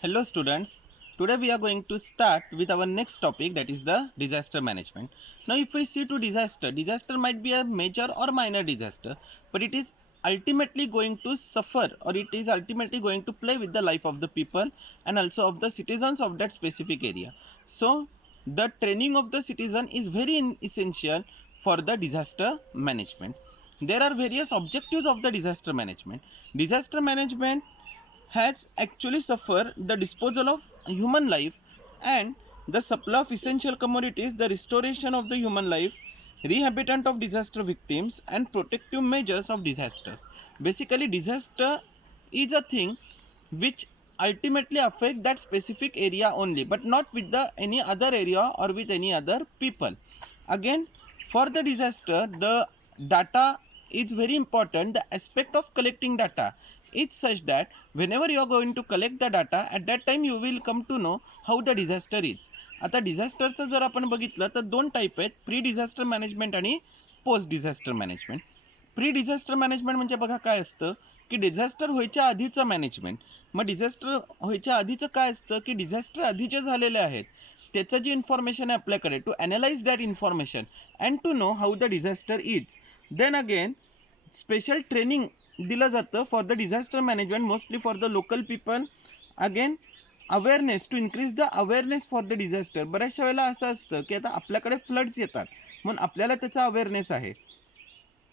Hello students, today we are going to start with our next topic, that is the disaster management. Now if we see to disaster might be a major or minor disaster, but it is ultimately going to suffer, or it is ultimately going to play with the life of the people and also of the citizens of that specific area. So the training of the citizen is very essential for the disaster management. There are various objectives of the disaster management. Disaster management has actually suffered the disposal of human life and the supply of essential commodities, the restoration of the human life, rehabilitation of disaster victims, and protective measures of disasters. Basically, disaster is a thing which ultimately affect that specific area only, but not with the any other area or with any other people. Again, for the disaster, the data is very important. The aspect of collecting data is such that whenever you are going to collect the data, at that time you will come to know how the disaster is. आता डिझास्टरचं जर आपण बघितलं तर दोन type आहेत, pre disaster management आणि post disaster management. Pre disaster management म्हणजे बघा काय असतं की डिझास्टर व्हायच्या आधीचं मॅनेजमेंट. मग डिझास्टर व्हायच्या आधीचं काय असतं की डिझास्टर आधी जे झालेले आहेत त्याचं जी इन्फॉर्मेशन आहे आपल्याकडे, to analyse that information and to know how the disaster is. Then again special training दिलं जातं for the disaster management, mostly for the local people. Again awareness, to increase the awareness for the disaster. बऱ्याचशा वेळेला असं असतं की आता आपल्याकडे floods येतात म्हणून आपल्याला त्याचा अवेअरनेस आहे,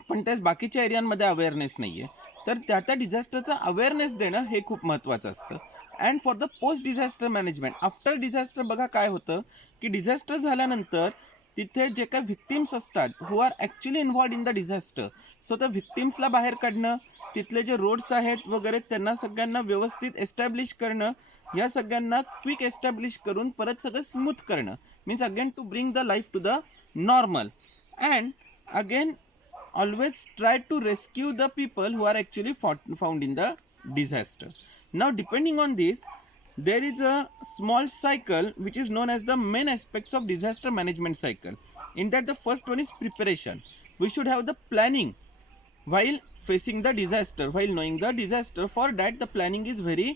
पण त्याच बाकीच्या एरियांमध्ये अवेअरनेस नाही आहे. तर त्या डिझास्टरचा अवेअरनेस देणं हे खूप महत्त्वाचं असतं. And for the post disaster management, after disaster बघा काय होतं की डिझास्टर झाल्यानंतर तिथे जे काही व्हिक्टिम्स असतात who are actually involved in the disaster, so त्या व्हिक्टिम्सला बाहेर काढणं, तिथले जे रोड्स आहेत वगैरे त्यांना सगळ्यांना व्यवस्थित एस्टॅब्लिश करणं, या सगळ्यांना क्विक एस्टॅब्लिश करून परत सगळं स्मूथ करणं, means again to bring the life to the normal. And again always try to rescue the people who are actually found in the disaster. Now depending on this, there is a small cycle which is known as the main aspects of disaster management cycle. In that the first one is preparation. We should have the planning while facing the disaster, while knowing the disaster. For that the planning is very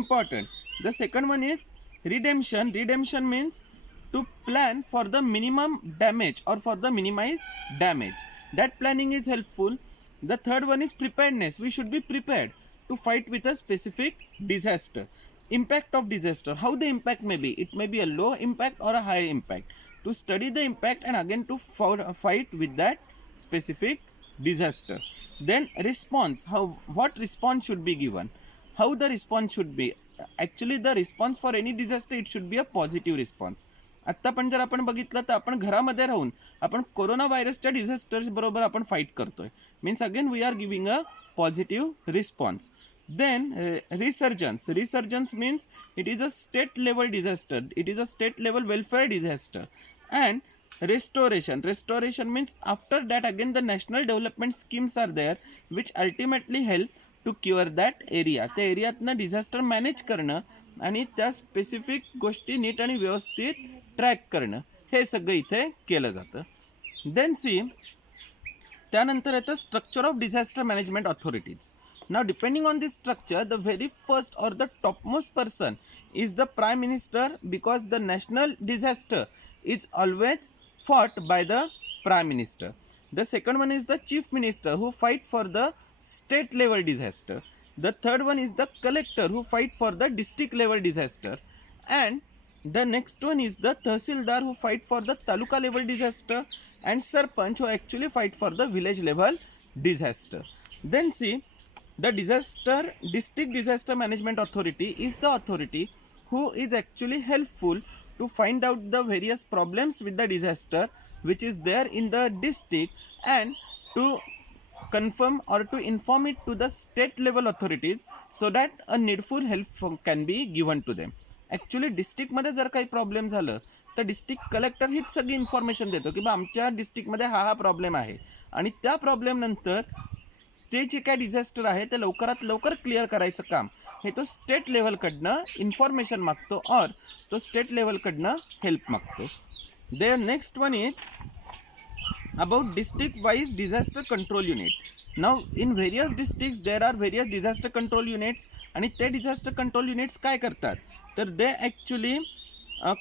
important. The second one is redemption. Redemption means to plan for the minimum damage or for the minimize damage. That planning is helpful. The third one is preparedness. We should be prepared to fight with a specific disaster. Impact of disaster, how the impact may be. It may be a low impact or a high impact. To study the impact and again to fight with that specific disaster. Then response, what response should be given, how the response should be. Actually the response for any disaster, it should be a positive response. आत्ता पण जर आपण बघितलं तर आपण घरामध्ये राहून आपण कोरोना व्हायरसच्या डिझास्टर्स बरोबर आपण फाईट करतोय, means again we are giving a positive response. Then resurgence means it is a state level disaster, it is a state level welfare disaster. And restoration means after that again the national development schemes are there which ultimately help to cure that area. त्या एरियातनं disaster manage करणं आणि त्या specific गोष्टी NEET आणि व्यवस्थित track करणं, हे सगळं इथे केलं जातं. देन सी, त्यानंतर येतं structure of disaster management authorities. Now depending on this structure, the very first or the topmost person is the prime minister, because the national disaster is always fought by the prime minister. The second one is the chief minister who fight for the state level disaster. The third one is the collector who fight for the district level disaster. And the next one is the tahsildar who fight for the taluka level disaster, and sarpanch who actually fight for the village level disaster. Then see, the district disaster management authority is the authority who is actually helpful to find out the various problems with the disaster which is there in the district, and to confirm or to inform it to the state level authorities so that a needful help can be given to them. Actually डिस्ट्रिक्टमध्ये जर काही problem झालं तर district collector हीच सगळी information देतो की बा आमच्या डिस्ट्रिक्टमध्ये हा प्रॉब्लेम आहे, आणि त्या प्रॉब्लेमनंतर ते जे काय डिझास्टर आहे ते लवकरात लवकर क्लिअर करायचं काम हे तो स्टेट लेवलकडनं इन्फॉर्मेशन मागतो और तो स्टेट लेवलकडनं हेल्प मागतो. There next one is about district wise disaster control unit. Now in various districts there are various disaster control units आणि ते disaster control units काय करतात तर they actually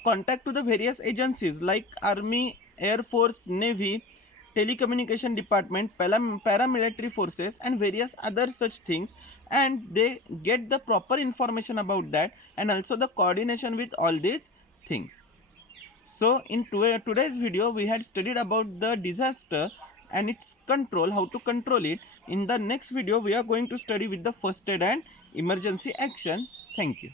contact to the various agencies like army, air force, navy, telecommunication department, paramilitary forces and various other such things, and they get the proper information about that and also the coordination with all these things. So in today's video we had studied about the disaster and its control, how to control it. In the next video we are going to study with the first aid and emergency action. Thank you.